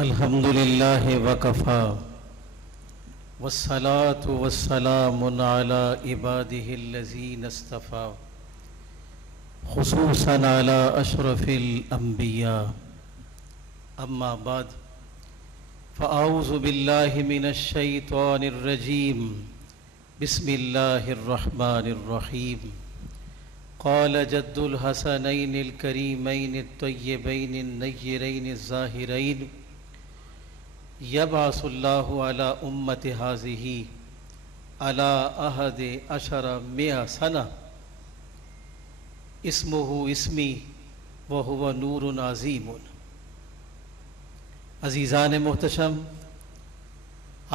الحمد للہ وکفا والصلاة والسلام علی عباده الذین اصطفى خصوصا علی اشرف الانبیاء اما بعد فاعوذ باللہ من الشیطان الرجیم بسم اللہ الرحمن الرحیم قال جد الحسنین الکریمین الطیبین النیرین الظاہرین یبعث اللہ علی امت ہذہ علی احد عشر مئہ سنہ اسمہ اسمی وہو نور عظیم۔ عزیزان محتشم،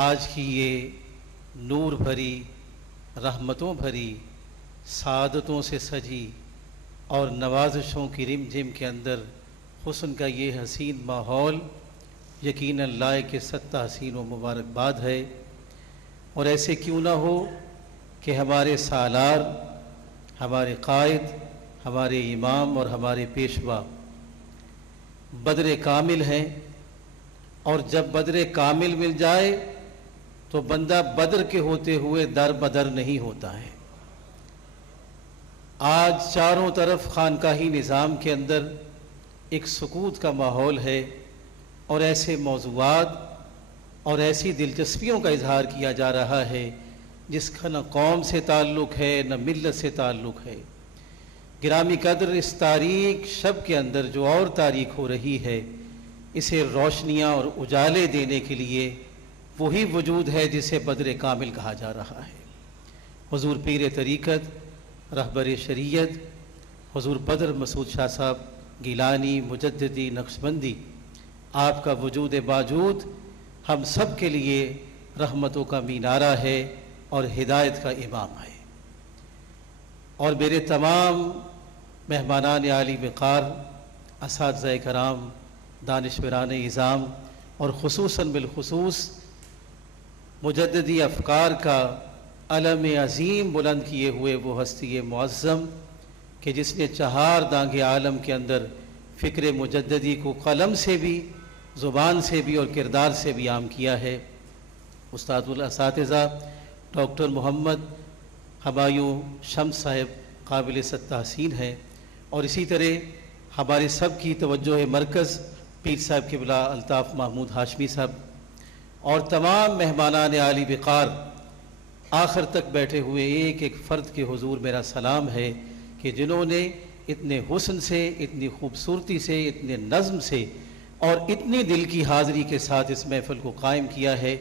آج کی یہ نور بھری، رحمتوں بھری، سعادتوں سے سجی اور نوازشوں کی رم جم کے اندر حسن کا یہ حسین ماحول یقیناً لائق تحسین و مبارکباد ہے، اور ایسے کیوں نہ ہو کہ ہمارے سالار، ہمارے قائد، ہمارے امام اور ہمارے پیشوا بدر کامل ہیں، اور جب بدر کامل مل جائے تو بندہ بدر کے ہوتے ہوئے در بدر نہیں ہوتا ہے۔ آج چاروں طرف خانقاہی نظام کے اندر ایک سکوت کا ماحول ہے، اور ایسے موضوعات اور ایسی دلچسپیوں کا اظہار کیا جا رہا ہے جس کا نہ قوم سے تعلق ہے نہ ملت سے تعلق ہے۔ گرامی قدر، اس تاریک شب کے اندر جو اور تاریک ہو رہی ہے، اسے روشنیاں اور اجالے دینے کے لیے وہی وجود ہے جسے بدر کامل کہا جا رہا ہے۔ حضور پیر طریقت، رہبر شریعت حضور بدر مسعود شاہ صاحب گیلانی مجددی نقشبندی، آپ کا وجود باجود ہم سب کے لیے رحمتوں کا مینارہ ہے اور ہدایت کا امام ہے۔ اور میرے تمام مہمانان عالی وقار، اساتذہ کرام، دانشوران اعظام اور خصوصاً بالخصوص مجددی افکار کا علم عظیم بلند کیے ہوئے وہ ہستی معظم کہ جس نے چہار دانگے عالم کے اندر فکر مجددی کو قلم سے بھی، زبان سے بھی اور کردار سے بھی عام کیا ہے، استاد الاساتذہ ڈاکٹر محمد ہمایوں شمس صاحب قابل تحسین ہیں، اور اسی طرح ہمارے سب کی توجہ مرکز پیر صاحب قبلہ الطاف محمود ہاشمی صاحب اور تمام مہمانان عالی وقار آخر تک بیٹھے ہوئے ایک ایک فرد کے حضور میرا سلام ہے کہ جنہوں نے اتنے حسن سے، اتنی خوبصورتی سے، اتنے نظم سے اور اتنی دل کی حاضری کے ساتھ اس محفل کو قائم کیا ہے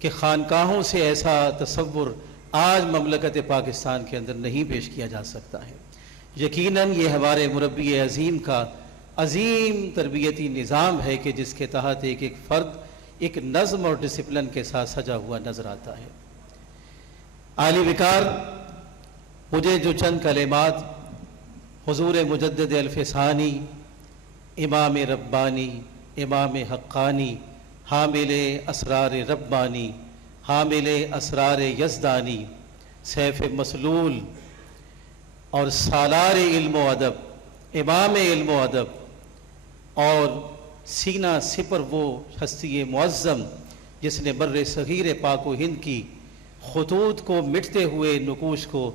کہ خانقاہوں سے ایسا تصور آج مملکت پاکستان کے اندر نہیں پیش کیا جا سکتا ہے۔ یقیناً یہ ہمارے مربی عظیم کا عظیم تربیتی نظام ہے کہ جس کے تحت ایک ایک فرد ایک نظم اور ڈسپلن کے ساتھ سجا ہوا نظر آتا ہے۔ عالی وقار، مجھے جو چند کلمات حضور مجدد الف ثانی، امام ربانی، امام حقانی، حامل اسرار ربانی، حامل اسرار یزدانی، سیف مسلول اور سالار علم و ادب، امام علم و ادب اور سینہ سپر وہ ہستی معظم جس نے بر صغیر پاک و ہند کی خطوط کو مٹتے ہوئے نقوش کو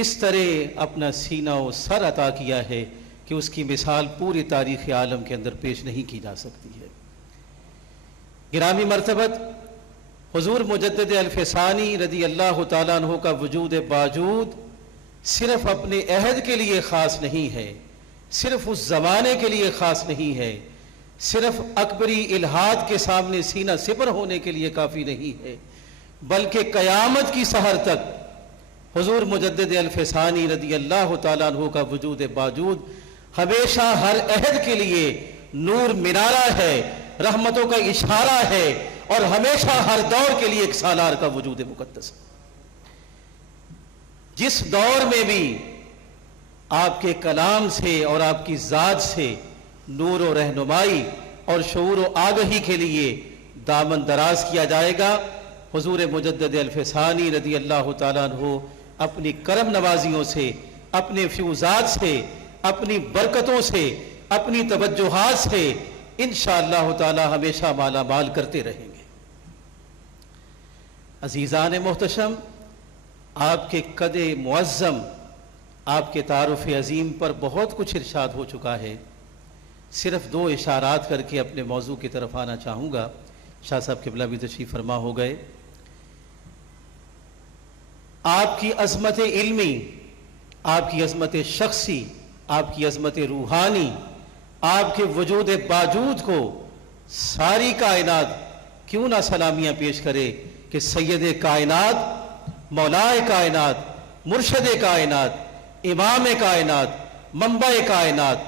اس طرح اپنا سینہ و سر عطا کیا ہے کہ اس کی مثال پوری تاریخ عالم کے اندر پیش نہیں کی جا سکتی ہے۔ گرامی مرتبت، حضور مجدد الف ثانی رضی اللہ تعالیٰ عنہ کا وجود باجود صرف اپنے عہد کے لیے خاص نہیں ہے، صرف اس زمانے کے لیے خاص نہیں ہے، صرف اکبری الہات کے سامنے سینہ سپر ہونے کے لیے کافی نہیں ہے، بلکہ قیامت کی سحر تک حضور مجدد الف ثانی رضی اللہ تعالیٰ عنہ کا وجود باجود ہمیشہ ہر عہد کے لیے نور منارہ ہے، رحمتوں کا اشارہ ہے، اور ہمیشہ ہر دور کے لیے ایک سالار کا وجود مقدس ہے۔ جس دور میں بھی آپ کے کلام سے اور آپ کی ذات سے نور و رہنمائی اور شعور و آگہی کے لیے دامن دراز کیا جائے گا، حضور مجدد الف ثانی رضی اللہ تعالیٰ عنہ اپنی کرم نوازیوں سے، اپنے فیوزات سے، اپنی برکتوں سے، اپنی توجہات سے انشاءاللہ تعالی ہمیشہ مالا مال کرتے رہیں گے۔ عزیزان محتشم، آپ کے قد معظم، آپ کے تعارف عظیم پر بہت کچھ ارشاد ہو چکا ہے، صرف 2 اشارات کر کے اپنے موضوع کی طرف آنا چاہوں گا۔ شاہ صاحب قبلہ بھی تشریف فرما ہو گئے۔ آپ کی عظمت علمی، آپ کی عظمت شخصی، آپ کی عظمت روحانی، آپ کے وجود باجود کو ساری کائنات کیوں نہ سلامیاں پیش کرے کہ سید کائنات، مولائے کائنات، مرشد کائنات، امام کائنات، منبع کائنات،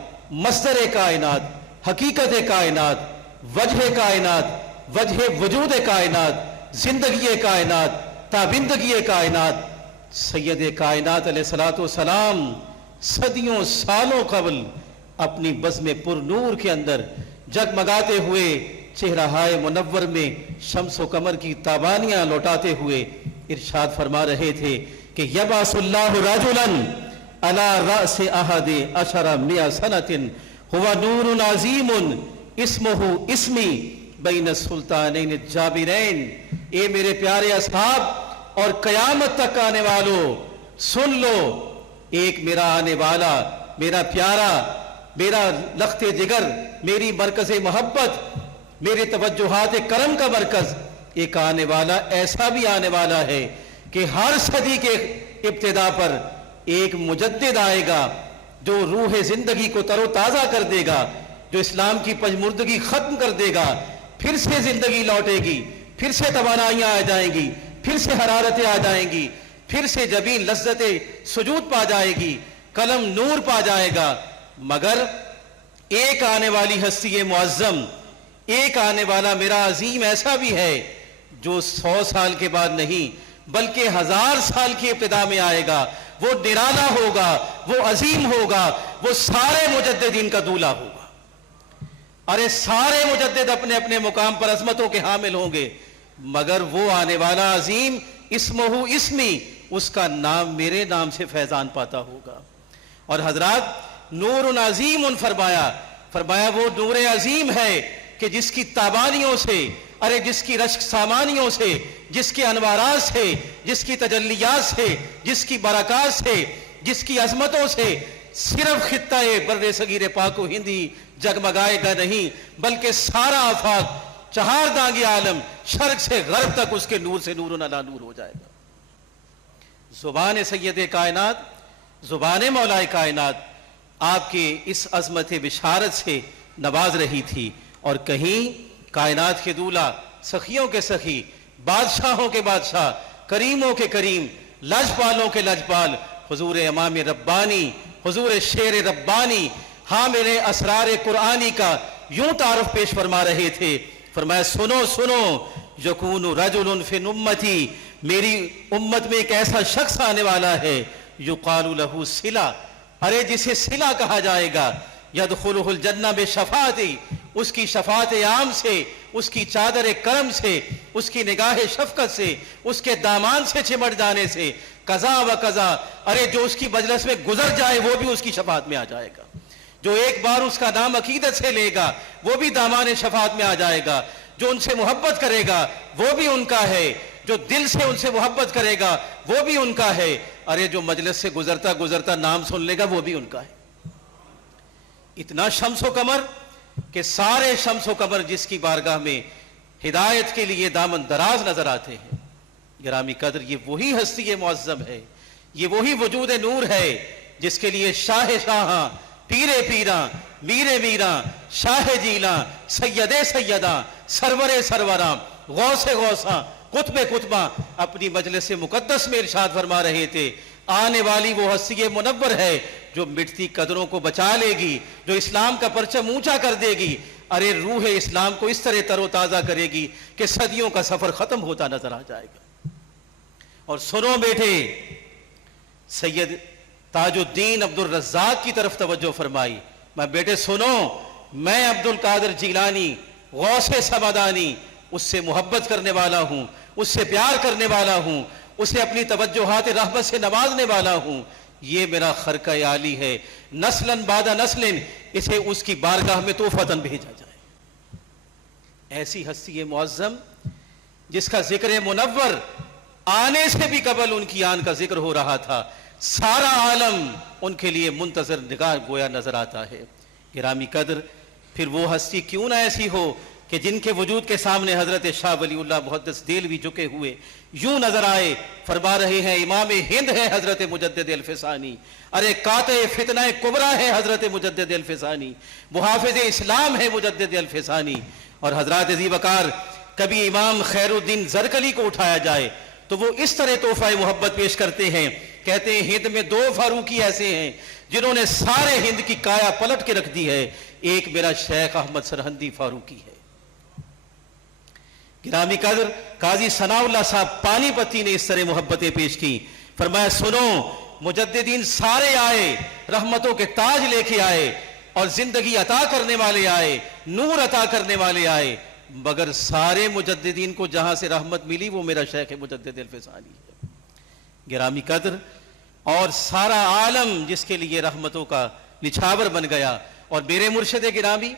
مصدر کائنات، حقیقت کائنات، وجہ کائنات، وجہ وجود کائنات، زندگی کائنات، تابندگی کائنات، سید کائنات علیہ الصلوۃ والسلام صدیوں سالوں قبل اپنی بزم پر نور کے اندر جگمگاتے ہوئے چہرہائے منور میں شمس و قمر کی تابانیاں لوٹاتے ہوئے ارشاد فرما رہے تھے کہ یبعث اللہ رجلا علی رأس احد عشر مئہ سنۃ هو نور عظیم اسمہ اسمی بین السلطانین الجابرین۔ اے میرے پیارے اصحاب اور قیامت تک آنے والوں، سن لو، ایک میرا آنے والا، میرا پیارا، میرا لخت جگر، میری مرکز محبت، میرے توجہات کرم کا مرکز، ایک آنے والا، ایسا بھی آنے والا ہے کہ ہر صدی کے ابتدا پر ایک مجدد آئے گا جو روح زندگی کو تر و تازہ کر دے گا، جو اسلام کی پژمردگی ختم کر دے گا، پھر سے زندگی لوٹے گی، پھر سے توانائیاں آ جائیں گی، پھر سے حرارتیں آ جائیں گی، پھر سے جبین لذت سجود پا جائے گی، قلم نور پا جائے گا۔ مگر ایک آنے والی ہستی معظم، ایک آنے والا میرا عظیم ایسا بھی ہے جو 100 سال کے بعد نہیں بلکہ 1000 سال کی ابتدا میں آئے گا۔ وہ نرالا ہوگا، وہ عظیم ہوگا، وہ سارے مجددین کا دولہ ہوگا۔ ارے سارے مجدد اپنے اپنے مقام پر عظمتوں کے حامل ہوں گے، مگر وہ آنے والا عظیم اسمہ اسمی، اس کا نام میرے نام سے فیضان پاتا ہوگا۔ اور حضرات نور عظیم فرمایا وہ نور عظیم ہے کہ جس کی تابانیوں سے، ارے جس کی رشک سامانیوں سے، جس کے انوارات سے، جس کی تجلیات سے، جس کی برکات سے، جس کی عظمتوں سے صرف خطہ بر صغیر پاک و ہندی جگمگائے گا نہیں بلکہ سارا آفاق، چہار دانگی عالم، شرق سے غرب تک اس کے نور سے نور علی نور ہو جائے گا۔ زبان سید کائنات، زبان مولائے کائنات آپ کے اس عظمت بشارت سے نواز رہی تھی، اور کہیں کائنات کے دولہ، سخیوں کے سخی، بادشاہوں کے بادشاہ، کریموں کے کریم، لجپالوں کے لجپال، حضور امام ربانی، حضور شیر ربانی، حامل اسرار قرآنی کا یوں تعارف پیش فرما رہے تھے۔ فرمایا سنو سنو یکون رجل فی امتی، میری امت میں ایک ایسا شخص آنے والا ہے یقال لہ صلہ، ارے جسے صلہ کہا جائے گا، یدخلہ الجنہ بشفاعتی، اس کی شفاعت عام سے، اس کی چادر کرم سے، اس کی نگاہ شفقت سے، اس کے دامان سے چمٹ جانے سے، قضا و قضا، ارے جو اس کی مجلس میں گزر جائے وہ بھی اس کی شفاعت میں آ جائے گا، جو ایک بار اس کا نام عقیدت سے لے گا وہ بھی دامان شفاعت میں آ جائے گا، جو ان سے محبت کرے گا وہ بھی ان کا ہے، جو دل سے ان سے محبت کرے گا وہ بھی ان کا ہے، ارے جو مجلس سے گزرتا گزرتا نام سن لے گا وہ بھی ان کا ہے۔ اتنا شمس و قمر کہ سارے شمس و قمر جس کی بارگاہ میں ہدایت کے لیے دامن دراز نظر آتے ہیں۔ گرامی قدر، یہ وہی ہستی معظم ہے، یہ وہی وجود نور ہے جس کے لیے شاہ شاہاں، پیر پیراں، میر میراں، شاہ جیلاں، سید سیداں، سرور سروراں، غوث غوثاں، قطب قطباں اپنی مجلس مقدس میں ارشاد فرما رہے تھے آنے والی وہ ہستی منور ہے جو مٹتی قدروں کو بچا لے گی، جو اسلام کا پرچم اونچا کر دے گی، ارے روح اسلام کو اس طرح تر و تازہ کرے گی کہ صدیوں کا سفر ختم ہوتا نظر آ جائے گا۔ اور سنو بیٹے، سید تاج الدین عبد الرزاق کی طرف توجہ فرمائی، میں بیٹے سنو، میں عبد القادر جیلانی غوث سمدانی اس سے محبت کرنے والا ہوں، اس سے پیار کرنے والا ہوں، اسے اپنی توجہات رحمت سے نوازنے والا ہوں، یہ میرا خرقہ عالی ہے، نسلاً بعد نسل اسے اس کی بارگاہ میں تحفتاً بھیجا جائے۔ ایسی ہستی معظم جس کا ذکر منور آنے سے بھی قبل ان کی آن کا ذکر ہو رہا تھا، سارا عالم ان کے لیے منتظر نگاہ گویا نظر آتا ہے۔ گرامی قدر، پھر وہ ہستی کیوں نہ ایسی ہو کہ جن کے وجود کے سامنے حضرت شاہ ولی اللہ محدث دہلوی جھکے ہوئے یوں نظر آئے، فرما رہے ہیں امام ہند ہے حضرت مجدد الفسانی، ارے قاطع فتنہ کبریٰ ہے حضرت مجدد الفسانی، محافظ اسلام ہے مجدد الفسانی۔ اور حضرات ذی وقار، کبھی امام خیر الدین زرکلی کو اٹھایا جائے تو وہ اس طرح تحفہ محبت پیش کرتے ہیں، کہتے ہیں ہند میں 2 فاروقی ایسے ہیں جنہوں نے سارے ہند کی کایا پلٹ کے رکھ دی ہے، ایک میرا شیخ احمد سرہندی فاروقی ہے۔ گرامی قدر، قاضی ثناء اللہ صاحب پانی پتی نے اس طرح محبتیں پیش کی، فرمایا سنو، مجددین سارے آئے، رحمتوں کے تاج لے کے آئے اور زندگی عطا کرنے والے آئے، نور عطا کرنے والے آئے، مگر سارے مجددین کو جہاں سے رحمت ملی وہ میرا شیخ مجدد الفسانی ہے۔ گرامی قدر، اور سارا عالم جس کے لیے رحمتوں کا نچھاور بن گیا، اور میرے مرشد گرامی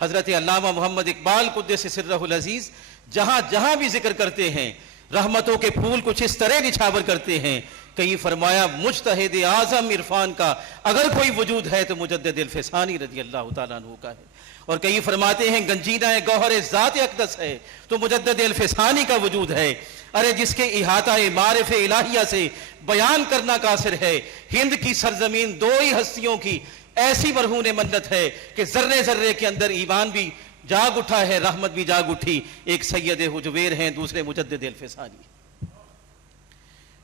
حضرت علامہ محمد اقبال قدس سرہ العزیز جہاں جہاں بھی ذکر کرتے ہیں رحمتوں کے پھول کچھ اس طرح نچھاور کرتے ہیں، کہیں فرمایا مجتہد اعظم عرفان کا اگر کوئی وجود ہے تو مجدد الفسانی رضی اللہ تعالیٰ عنہ کا ہے، اور کہیں فرماتے ہیں گنجینہ گوہر ذات اقدس ہے تو مجدد الفسانی کا وجود ہے۔ ارے جس کے احاطہ معارف الہیہ سے بیان کرنا قاصر ہے، ہند کی سرزمین 2 ہی ہستیوں کی ایسی مرہون منت ہے کہ ذرے ذرے کے اندر ایمان بھی جاگ اٹھا ہے، رحمت بھی جاگ اٹھی، ایک سید حجویر ہیں، دوسرے مجدد الفسانی۔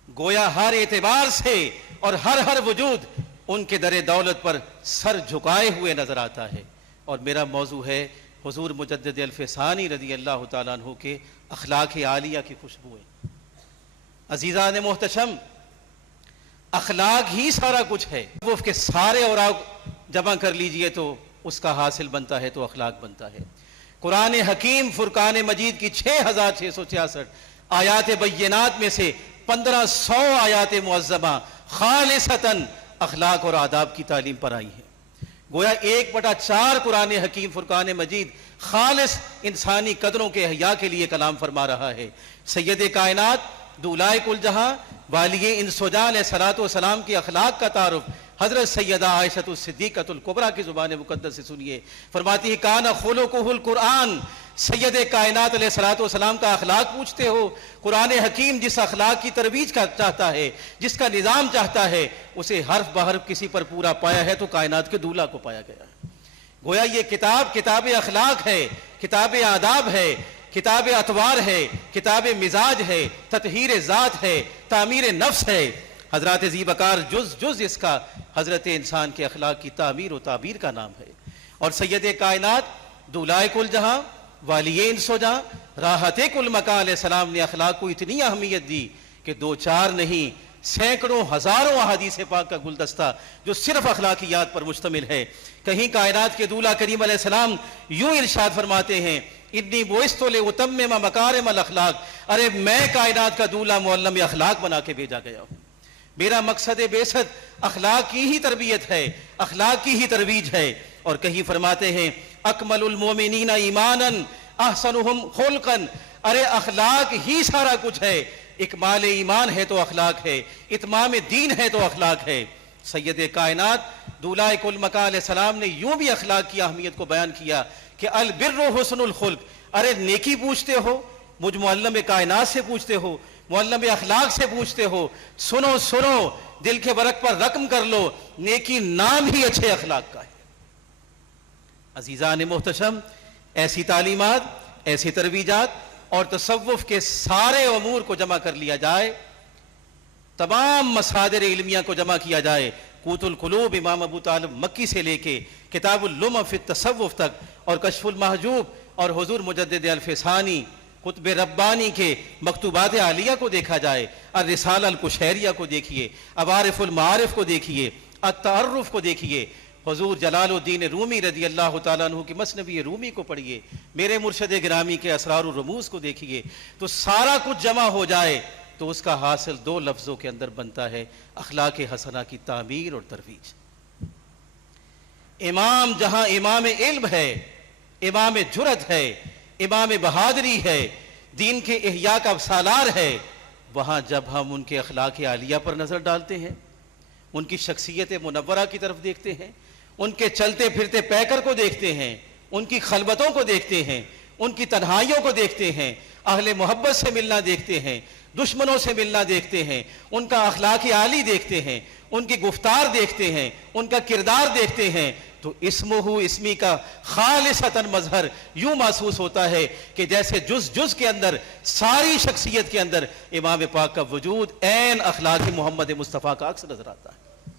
گویا ہر اعتبار سے اور ہر وجود ان کے در دولت پر سر جھکائے ہوئے نظر آتا ہے۔ اور میرا موضوع ہے حضور مجدد الفسانی رضی اللہ تعالیٰ عنہ کے اخلاق عالیہ کی خوشبوئیں۔ عزیزان محتشم، اخلاق ہی سارا کچھ ہے، وہ اس کے سارے اوراق جمع کر لیجئے تو اس کا حاصل بنتا ہے تو اخلاق بنتا ہے۔ قرآن حکیم فرقان مجید کی 6666 آیات بینات میں سے 1500 آیات معظمہ خالصتاً اخلاق اور آداب کی تعلیم پر آئی ہیں۔ گویا 1/4 قرآن حکیم فرقان مجید خالص انسانی قدروں کے احیاء کے لیے کلام فرما رہا ہے۔ سید کائنات دولائے کل جہاں والی انس و جان علیہ الصلوۃ والسلام کے اخلاق کا تعارف حضرت سیدہ عائشہ الصدیقۃ الکبریٰ کی زبان مقدس سے سنیے، فرماتی ہے کان خلقہ القرآن، سید کائنات علیہ الصلوۃ والسلام کا اخلاق پوچھتے ہو؟ قرآن حکیم جس اخلاق کی ترویج کا چاہتا ہے، جس کا نظام چاہتا ہے، اسے حرف بحرف کسی پر پورا پایا ہے تو کائنات کے دولہ کو پایا گیا ہے۔ گویا یہ کتاب اخلاق ہے، کتاب آداب ہے، کتاب اطوار ہے، کتاب مزاج ہے، تطہیر ذات ہے، تعمیر نفس ہے۔ حضرات ذی وقار جز اس کا حضرت انسان کے اخلاق کی تعمیر و تعبیر کا نام ہے۔ اور سید کائنات دولائے کل جہاں والی انس و جہاں راحت کل مکان علیہ السلام نے اخلاق کو اتنی اہمیت دی کہ 2-4 نہیں سینکڑوں ہزاروں احادیث پاک کا گلدستہ جو صرف اخلاقیات پر مشتمل ہے۔ کہیں کائنات کے دولہ کریم علیہ السلام یوں ارشاد فرماتے ہیں انی بعثت لاتمم مکارم الاخلاق، ارے میں کائنات کا دولہ معلم اخلاق بنا کے بھیجا گیا ہوں۔ میرا مقصد بعثت اخلاق کی ہی تربیت ہے، اخلاق کی ہی ترویج ہے۔ اور کہیں فرماتے ہیں اکمل المومنین ایمانا احسنہم خلقا، ارے اخلاق ہی سارا کچھ ہے، اکمال ایمان ہے تو اخلاق ہے، اتمام دین ہے تو اخلاق ہے۔ سید کائنات دولہ کل مکان علیہ السلام نے یوں بھی اخلاق کی اہمیت کو بیان کیا کہ البر حسن الخلق، ارے نیکی پوچھتے ہو مجھ معلم کائنات سے پوچھتے ہو، معلم اخلاق سے پوچھتے ہو، سنو دل کے ورق پر رقم کر لو، نیکی نام ہی اچھے اخلاق کا ہے۔ عزیزان محتشم، ایسی تعلیمات، ایسی ترویجات اور تصوف کے سارے امور کو جمع کر لیا جائے، تمام مصادر علمیہ کو جمع کیا جائے، قوت القلوب امام ابو طالب مکی سے لے کے کتاب اللمع فی التصوف تک، اور کشف المحجوب اور حضور مجدد الفسانی قطب ربانی کے مکتوبات عالیہ کو دیکھا جائے، الرسالہ القشیریہ کو دیکھیے، عوارف المعارف کو دیکھیے، التعرف کو دیکھیے، حضور جلال الدین رومی رضی اللہ تعالیٰ عنہ کی مثنوی رومی کو پڑھیے، میرے مرشد گرامی کے اسرار الرموز کو دیکھیے، تو سارا کچھ جمع ہو جائے تو اس کا حاصل 2 لفظوں کے اندر بنتا ہے اخلاق حسنہ کی تعمیر اور ترویج۔ امام جہاں امام علم ہے، امام جرت ہے، امام بہادری ہے، دین کے احیاء کا سالار ہے، وہاں جب ہم ان کے اخلاق عالیہ پر نظر ڈالتے ہیں، ان کی شخصیت منورہ کی طرف دیکھتے ہیں، ان کے چلتے پھرتے پیکر کو دیکھتے ہیں، ان کی خلوتوں کو دیکھتے ہیں، ان کی تنہائیوں کو دیکھتے ہیں، اہل محبت سے ملنا دیکھتے ہیں، دشمنوں سے ملنا دیکھتے ہیں، ان کا اخلاق عالی دیکھتے ہیں، ان کی گفتار دیکھتے ہیں، ان کا کردار دیکھتے ہیں، تو اسمی کا خالصتاً مظہر یوں محسوس ہوتا ہے کہ جیسے جز جز کے اندر، ساری شخصیت کے اندر امام پاک کا وجود عین اخلاق محمد مصطفیٰ کا عکس نظر آتا ہے۔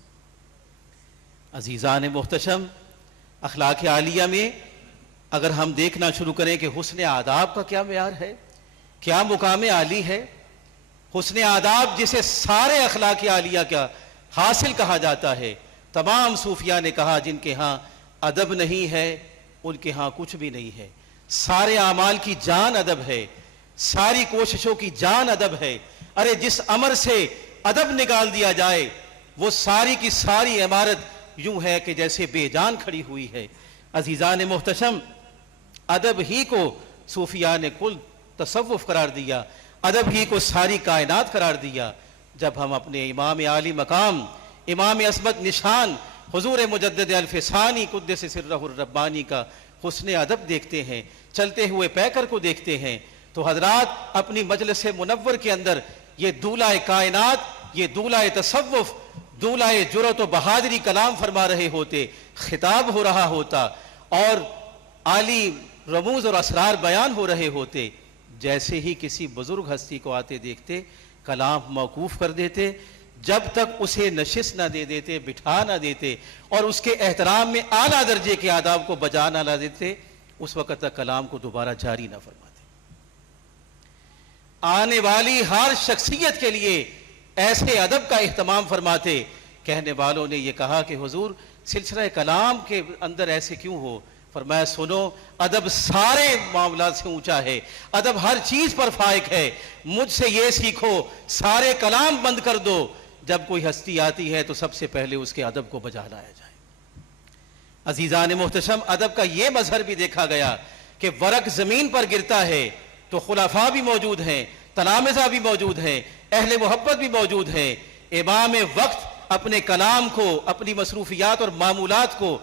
عزیزان محتشم، اخلاق عالیہ میں اگر ہم دیکھنا شروع کریں کہ حسن آداب کا کیا معیار ہے، کیا مقام عالی ہے، حسن آداب جسے سارے اخلاق عالیہ کا حاصل کہا جاتا ہے، تمام صوفیاء نے کہا جن کے ہاں ادب نہیں ہے ان کے ہاں کچھ بھی نہیں ہے۔ سارے اعمال کی جان ادب ہے، ساری کوششوں کی جان ادب ہے۔ ارے جس امر سے ادب نکال دیا جائے وہ ساری کی ساری عمارت یوں ہے کہ جیسے بے جان کھڑی ہوئی ہے۔ عزیزان محتشم، ادب ہی کو صوفیاء نے کل تصوف قرار دیا، ادب ہی کو ساری کائنات قرار دیا۔ جب ہم اپنے امام عالی مقام، امام عصمت نشان حضور مجدد الف ثانی قدس سرہ الربانی کا حسن ادب دیکھتے ہیں، چلتے ہوئے پیکر کو دیکھتے ہیں، تو حضرات اپنی مجلس منور کے اندر یہ دولہ کائنات، یہ دولہ تصوف، دولہ جرأت و بہادری کلام فرما رہے ہوتے، خطاب ہو رہا ہوتا اور عالی رموز اور اسرار بیان ہو رہے ہوتے، جیسے ہی کسی بزرگ ہستی کو آتے دیکھتے کلام موقوف کر دیتے، جب تک اسے نشست نہ دے دیتے، بٹھا نہ دیتے اور اس کے احترام میں اعلیٰ درجے کے آداب کو بجا نہ لا دیتے، اس وقت تک کلام کو دوبارہ جاری نہ فرماتے۔ آنے والی ہر شخصیت کے لیے ایسے ادب کا اہتمام فرماتے۔ کہنے والوں نے یہ کہا کہ حضور سلسلہ کلام کے اندر ایسے کیوں ہو؟ فرمایا سنو، ادب سارے معاملات سے اونچا ہے، ادب ہر چیز پر فائق ہے، مجھ سے یہ سیکھو، سارے کلام بند کر دو، جب کوئی ہستی آتی ہے تو سب سے پہلے اس کے ادب کو بجا لایا جائے۔ عزیزان محتشم، ادب کا یہ مظہر بھی دیکھا گیا کہ ورق زمین پر گرتا ہے تو خلفاء بھی موجود ہیں، تلامذہ بھی موجود ہیں، اہل محبت بھی موجود ہیں۔ امام وقت اپنے کلام کو، اپنی مصروفیات اور معمولات کو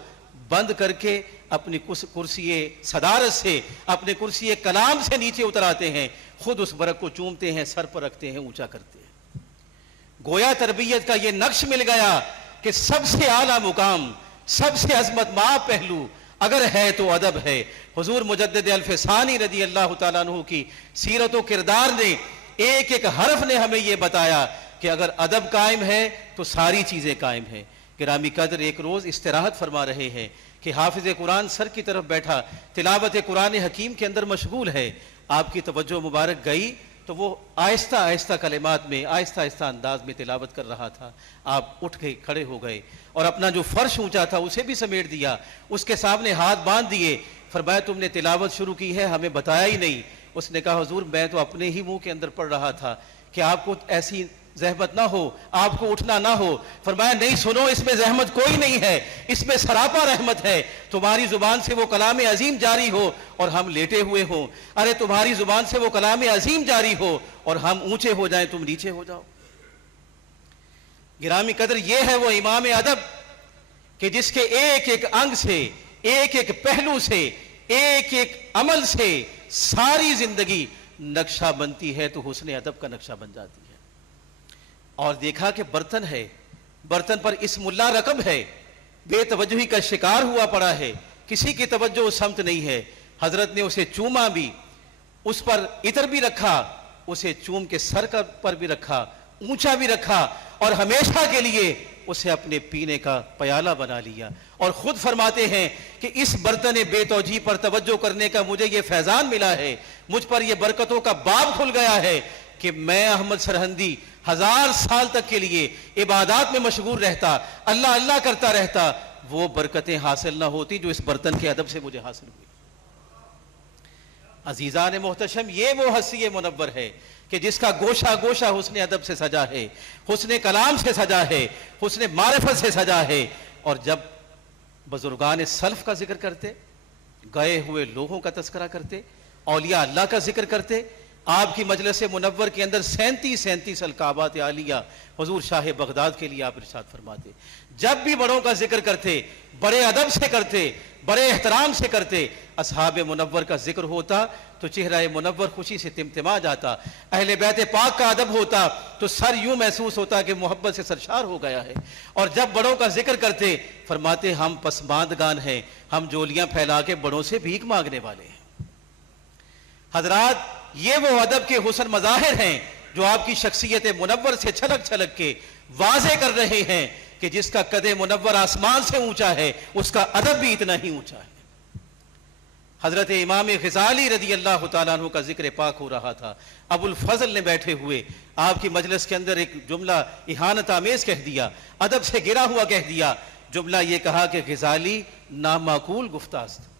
بند کر کے اپنی کرسی صدارت سے، اپنے کرسی کلام سے نیچے اتراتے ہیں، خود اس برق کو چومتے ہیں، سر پر رکھتے ہیں، اونچا کرتے ہیں۔ گویا تربیت کا یہ نقش مل گیا کہ سب سے اعلیٰ مقام، سب سے عظمت ماں پہلو اگر ہے تو ادب ہے۔ حضور مجدد الف ثانی رضی اللہ تعالیٰ عنہ کی سیرت و کردار نے، ایک ایک حرف نے ہمیں یہ بتایا کہ اگر ادب قائم ہے تو ساری چیزیں قائم ہیں۔ گرامی قدر، ایک روز استراحت فرما رہے ہیں کہ حافظ قرآن سر کی طرف بیٹھا تلاوت قرآن حکیم کے اندر مشغول ہے، آپ کی توجہ مبارک گئی تو وہ آہستہ آہستہ کلمات میں، آہستہ آہستہ انداز میں تلاوت کر رہا تھا۔ آپ اٹھ گئے، کھڑے ہو گئے اور اپنا جو فرش اونچا تھا اسے بھی سمیٹ دیا، اس کے سامنے ہاتھ باندھ دیے۔ فرمایا تم نے تلاوت شروع کی ہے، ہمیں بتایا ہی نہیں۔ اس نے کہا حضور میں تو اپنے ہی منہ کے اندر پڑھ رہا تھا کہ آپ کو ایسی زحمت نہ ہو، آپ کو اٹھنا نہ ہو۔ فرمایا نہیں، سنو، اس میں زحمت کوئی نہیں ہے، اس میں سراپا رحمت ہے۔ تمہاری زبان سے وہ کلام عظیم جاری ہو اور ہم لیٹے ہوئے ہوں، ارے تمہاری زبان سے وہ کلام عظیم جاری ہو اور ہم اونچے ہو جائیں، تم نیچے ہو جاؤ۔ گرامی قدر، یہ ہے وہ امام ادب کہ جس کے ایک ایک انگ سے، ایک ایک پہلو سے، ایک ایک عمل سے ساری زندگی نقشہ بنتی ہے، تو حسن ادب کا نقشہ بن جاتی ہے۔ اور دیکھا کہ برتن ہے، برتن پر اسم اللہ رقم ہے، بے توجہی کا شکار ہوا پڑا ہے، کسی کی توجہ اس سمت نہیں ہے۔ حضرت نے اسے چوما بھی، اس پر عطر بھی رکھا، اسے چوم کے سر پر بھی رکھا، اونچا بھی رکھا اور ہمیشہ کے لیے اسے اپنے پینے کا پیالہ بنا لیا۔ اور خود فرماتے ہیں کہ اس برتن بے توجہی پر توجہ کرنے کا مجھے یہ فیضان ملا ہے، مجھ پر یہ برکتوں کا باب کھل گیا ہے کہ میں احمد سرہندی 1000 سال تک کے لیے عبادات میں مشغول رہتا، اللہ اللہ کرتا رہتا، وہ برکتیں حاصل نہ ہوتی جو اس برتن کے ادب سے مجھے حاصل ہوئی۔ عزیزان محتشم، یہ وہ ہستی منور ہے کہ جس کا گوشہ گوشہ حسن ادب سے سجا ہے، حسن کلام سے سجا ہے، حسن معرفت سے سجا ہے۔ اور جب بزرگان سلف کا ذکر کرتے، گئے ہوئے لوگوں کا تذکرہ کرتے، اولیاء اللہ کا ذکر کرتے. آپ کی مجلس منور کے اندر 37 القابات عالیہ حضور شاہ بغداد کے لیے آپ ارشاد فرماتے. جب بھی بڑوں کا ذکر کرتے بڑے ادب سے کرتے, بڑے احترام سے کرتے. اصحاب منور کا ذکر ہوتا تو چہرہ منور خوشی سے تمتما جاتا. اہل بیت پاک کا ادب ہوتا تو سر یوں محسوس ہوتا کہ محبت سے سرشار ہو گیا ہے. اور جب بڑوں کا ذکر کرتے فرماتے ہم پسماندگان ہیں, ہم جولیاں پھیلا کے بڑوں سے بھیک مانگنے والے ہیں. حضرات, یہ وہ ادب کے حسن مظاہر ہیں جو آپ کی شخصیت منور سے چھلک چھلک کے واضح کر رہے ہیں کہ جس کا قد منور آسمان سے اونچا ہے اس کا ادب بھی اتنا ہی اونچا ہے. حضرت امام غزالی رضی اللہ تعالیٰ عنہ کا ذکر پاک ہو رہا تھا. ابو الفضل نے بیٹھے ہوئے آپ کی مجلس کے اندر ایک جملہ اہانت آمیز کہہ دیا, ادب سے گرا ہوا کہہ دیا. جملہ یہ کہا کہ غزالی نامعقول گفتاز تھا.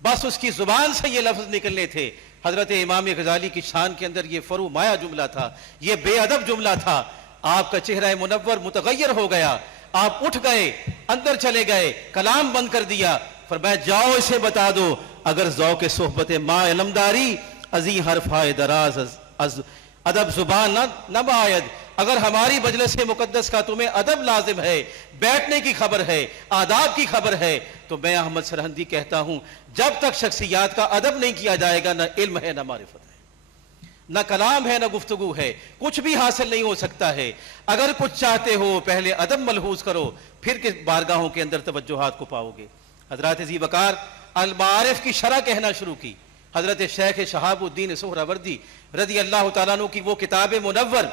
بس اس کی زبان سے یہ لفظ نکلنے تھے. حضرت امام غزالی کی شان کے اندر یہ فرومایا جملہ تھا, یہ بے ادب جملہ تھا. آپ کا چہرہ منور متغیر ہو گیا, آپ اٹھ گئے, اندر چلے گئے, کلام بند کر دیا. فرمایا جاؤ اسے بتا دو اگر ذوق صحبت ما علمداری ازی حرفائے دراز از ادب زبان نہ باید. اگر ہماری مجلس مقدس کا تمہیں ادب لازم ہے, بیٹھنے کی خبر ہے, آداب کی خبر ہے, تو میں احمد سرہندی کہتا ہوں جب تک شخصیات کا ادب نہیں کیا جائے گا نہ علم ہے نہ معرفت ہے, نہ کلام ہے نہ گفتگو ہے, کچھ بھی حاصل نہیں ہو سکتا ہے. اگر کچھ چاہتے ہو پہلے ادب ملحوظ کرو, پھر کس بارگاہوں کے اندر توجہات کو پاؤ گے. حضرات ذی وقار المعارف کی شرح کہنا شروع کی. حضرت شیخ شہاب الدین سہروردی رضی اللہ تعالیٰ عنہ کی وہ کتاب منور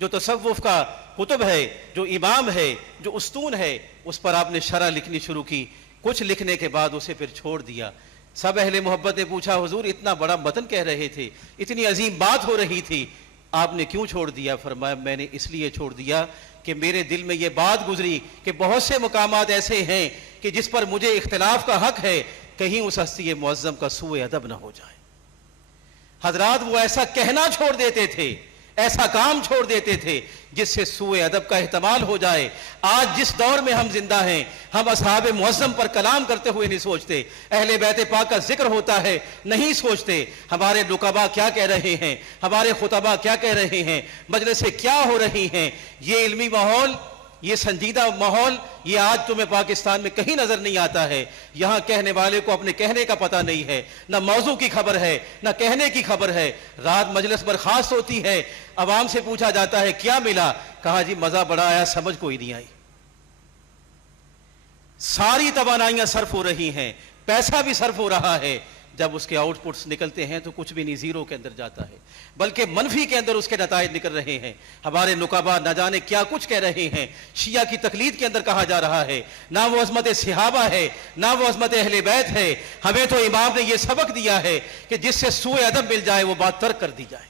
جو تصوف کا کتب ہے, جو امام ہے, جو استون ہے, اس پر آپ نے شرح لکھنی شروع کی. کچھ لکھنے کے بعد اسے پھر چھوڑ دیا. سب اہل محبت نے پوچھا حضور اتنا بڑا متن کہہ رہے تھے, اتنی عظیم بات ہو رہی تھی, آپ نے کیوں چھوڑ دیا؟ فرمایا میں نے اس لیے چھوڑ دیا کہ میرے دل میں یہ بات گزری کہ بہت سے مقامات ایسے ہیں کہ جس پر مجھے اختلاف کا حق ہے, کہیں اس ہستی معظم کا سوء ادب نہ ہو جائے. حضرات وہ ایسا کہنا چھوڑ دیتے تھے, ایسا کام چھوڑ دیتے تھے جس سے سوء ادب کا احتمال ہو جائے. آج جس دور میں ہم زندہ ہیں ہم اصحاب معظم پر کلام کرتے ہوئے نہیں سوچتے, اہل بیت پاک کا ذکر ہوتا ہے نہیں سوچتے ہمارے نقبا کیا کہہ رہے ہیں, ہمارے خطبہ کیا کہہ رہے ہیں, مجلسیں کیا ہو رہی ہیں. یہ علمی ماحول, یہ سنجیدہ ماحول, یہ آج تمہیں پاکستان میں کہیں نظر نہیں آتا ہے. یہاں کہنے والے کو اپنے کہنے کا پتہ نہیں ہے, نہ موضوع کی خبر ہے نہ کہنے کی خبر ہے. رات مجلس برخاست ہوتی ہے, عوام سے پوچھا جاتا ہے کیا ملا, کہا جی مزہ بڑا آیا, سمجھ کوئی نہیں آئی. ساری توانائیاں صرف ہو رہی ہیں, پیسہ بھی صرف ہو رہا ہے. جب اس کے آؤٹ پٹس نکلتے ہیں تو کچھ بھی نہیں, زیرو کے اندر جاتا ہے, بلکہ منفی کے اندر اس کے نتائج نکل رہے ہیں. ہمارے نقبا نہ جانے کیا کچھ کہہ رہے ہیں. شیعہ کی تقلید کے اندر کہا جا رہا ہے نہ وہ عظمت صحابہ ہے نہ وہ عظمت اہل بیت ہے. ہمیں تو امام نے یہ سبق دیا ہے کہ جس سے سوء ادب مل جائے وہ بات ترک کر دی جائے,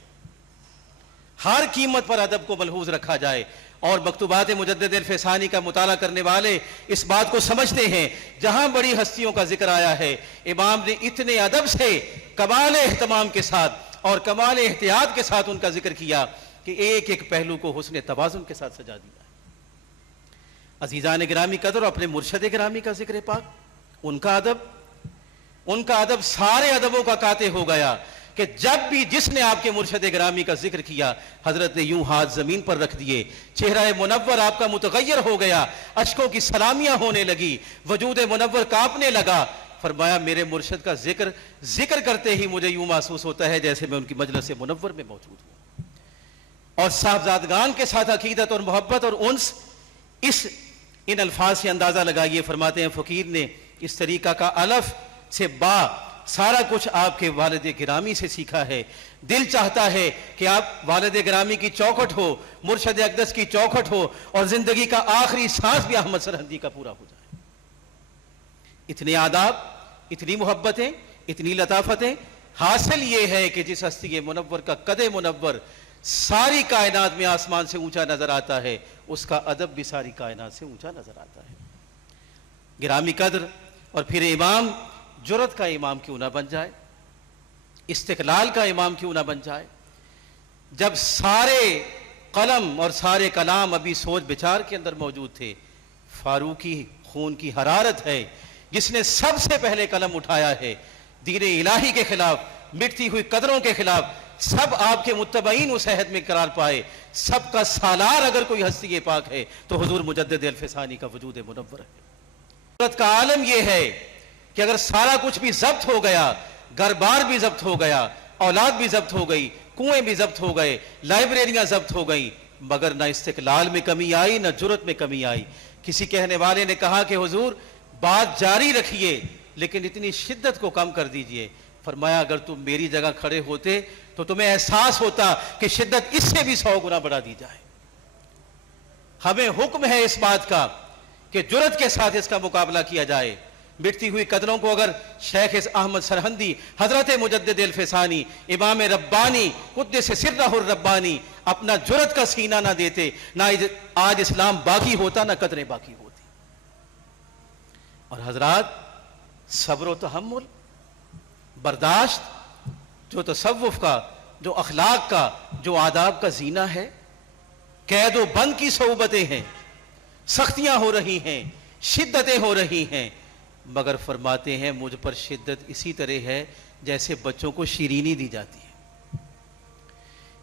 ہر قیمت پر ادب کو ملحوظ رکھا جائے. اور مکتوبات مجدد الفسانی کا مطالعہ کرنے والے اس بات کو سمجھتے ہیں جہاں بڑی ہستیوں کا ذکر آیا ہے امام نے اتنے ادب سے کمال اہتمام کے ساتھ اور کمال احتیاط کے ساتھ ان کا ذکر کیا کہ ایک ایک پہلو کو حسن توازن کے ساتھ سجا دیا. عزیزان گرامی قدر, اپنے مرشد گرامی کا ذکر پاک, ان کا ادب سارے ادبوں کا قاطع ہو گیا کہ جب بھی جس نے آپ کے مرشد گرامی کا ذکر کیا حضرت نے یوں ہاتھ زمین پر رکھ دیے, چہرہ منور آپ کا متغیر ہو گیا, اشکوں کی سلامیاں ہونے لگی, وجود منور کانپنے لگا. فرمایا میرے مرشد کا ذکر کرتے ہی مجھے یوں محسوس ہوتا ہے جیسے میں ان کی مجلس منور میں موجود ہوں. اور صاحبزادگان کے ساتھ عقیدت اور محبت اور انس, ان الفاظ سے اندازہ لگائیے. فرماتے ہیں فقیر نے اس طریقہ کا الف سے با سارا کچھ آپ کے والد گرامی سے سیکھا ہے. دل چاہتا ہے کہ آپ والد گرامی کی چوکھٹ ہو, مرشد اقدس کی چوکھٹ ہو, اور زندگی کا آخری سانس بھی احمد سرہندی کا پورا ہو جائے. اتنے آداب, اتنی محبتیں, اتنی لطافتیں. حاصل یہ ہے کہ جس ہستی منور کا قد منور ساری کائنات میں آسمان سے اونچا نظر آتا ہے, اس کا ادب بھی ساری کائنات سے اونچا نظر آتا ہے. گرامی قدر, اور پھر امام جرت کا امام کیوں نہ بن جائے, استقلال کا امام کیوں نہ بن جائے. جب سارے قلم اور سارے کلام ابھی سوچ بچار کے اندر موجود تھے, فاروقی خون کی حرارت ہے جس نے سب سے پہلے قلم اٹھایا ہے, دین الہی کے خلاف، مٹتی ہوئی قدروں کے خلاف سب آپ کے متبعین اس عہد میں قرار پائے. سب کا سالار اگر کوئی ہستی پاک ہے تو حضور مجدد الفسانی کا وجود منور ہے. قدرت کا عالم یہ ہے کہ اگر سارا کچھ بھی ضبط ہو گیا، گھر بار بھی ضبط ہو گیا، اولاد بھی ضبط ہو گئی، کنویں بھی ضبط ہو گئے، لائبریریاں ضبط ہو گئی، مگر نہ استقلال میں کمی آئی نہ جرت میں کمی آئی. کسی کہنے والے نے کہا کہ حضور بات جاری رکھیے لیکن اتنی شدت کو کم کر دیجئے. فرمایا اگر تم میری جگہ کھڑے ہوتے تو تمہیں احساس ہوتا کہ شدت اس سے بھی 100 گنا بڑھا دی جائے. ہمیں حکم ہے اس بات کا کہ جرت کے ساتھ اس کا مقابلہ کیا جائے. مٹتی ہوئی قدروں کو اگر شیخ احمد سرہندی، حضرت مجدد الفسانی، امام ربانی قدس سرہ الربانی اپنا جرت کا سینہ نہ دیتے، نہ آج اسلام باقی ہوتا، نہ قدریں باقی ہوتی. اور حضرات، صبر و تحمل، برداشت جو تصوف کا، جو اخلاق کا، جو آداب کا زینہ ہے، قید و بند کی صعوبتیں ہیں، سختیاں ہو رہی ہیں، شدتیں ہو رہی ہیں، مگر فرماتے ہیں مجھ پر شدت اسی طرح ہے جیسے بچوں کو شیرینی دی جاتی ہے.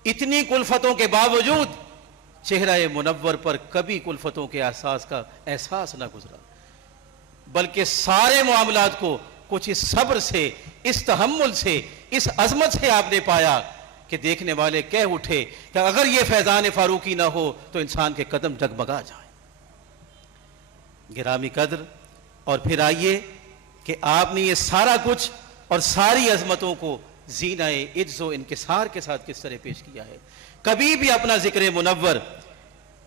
اتنی کلفتوں کے باوجود چہرہ منور پر کبھی کلفتوں کے احساس کا احساس نہ گزرا، بلکہ سارے معاملات کو کچھ اس صبر سے، اس تحمل سے، اس عظمت سے آپ نے پایا کہ دیکھنے والے کہہ اٹھے کہ اگر یہ فیضان فاروقی نہ ہو تو انسان کے قدم ڈگمگا جائیں. گرامی قدر، اور پھر آئیے کہ آپ نے یہ سارا کچھ اور ساری عظمتوں کو زینہ عجز و انکسار کے ساتھ کس طرح پیش کیا ہے. کبھی بھی اپنا ذکر منور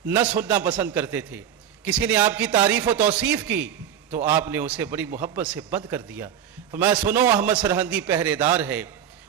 نہ سننا پسند کرتے تھے. کسی نے آپ کی تعریف و توصیف کی تو آپ نے اسے بڑی محبت سے بند کر دیا. میں سنو احمد سرہندی پہرے دار ہے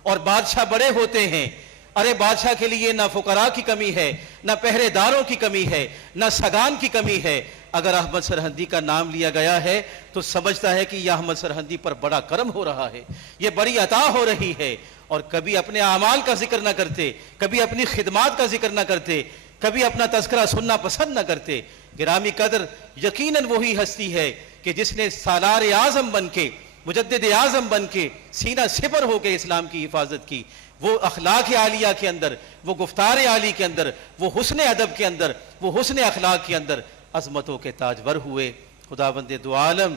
اور بادشاہ بڑے ہوتے ہیں. ارے بادشاہ کے لیے نہ فقراء کی کمی ہے، نہ پہرے داروں کی کمی ہے، نہ سگان کی کمی ہے. اگر احمد سرہندی کا نام لیا گیا ہے تو سمجھتا ہے کہ یہ احمد سرہندی پر بڑا کرم ہو رہا ہے، یہ بڑی عطا ہو رہی ہے. اور کبھی اپنے اعمال کا ذکر نہ کرتے، کبھی اپنی خدمات کا ذکر نہ کرتے، کبھی اپنا تذکرہ سننا پسند نہ کرتے. گرامی قدر، یقیناً وہی ہستی ہے کہ جس نے سالار اعظم بن کے، مجدد اعظم بن کے سینہ سپر ہو کے اسلام کی حفاظت کی. وہ اخلاق عالیہ کے اندر، وہ گفتار عالی کے اندر، وہ حسن ادب کے اندر، وہ حسن اخلاق کے اندر عظمتوں کے تاجور ہوئے. خداوند دو عالم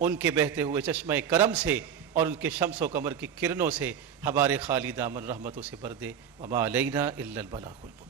ان کے بہتے ہوئے چشمہ کرم سے اور ان کے شمس و قمر کی کرنوں سے ہمارے خالی دامن رحمتوں سے بر دے. وما علینا الا البلاغ المبین.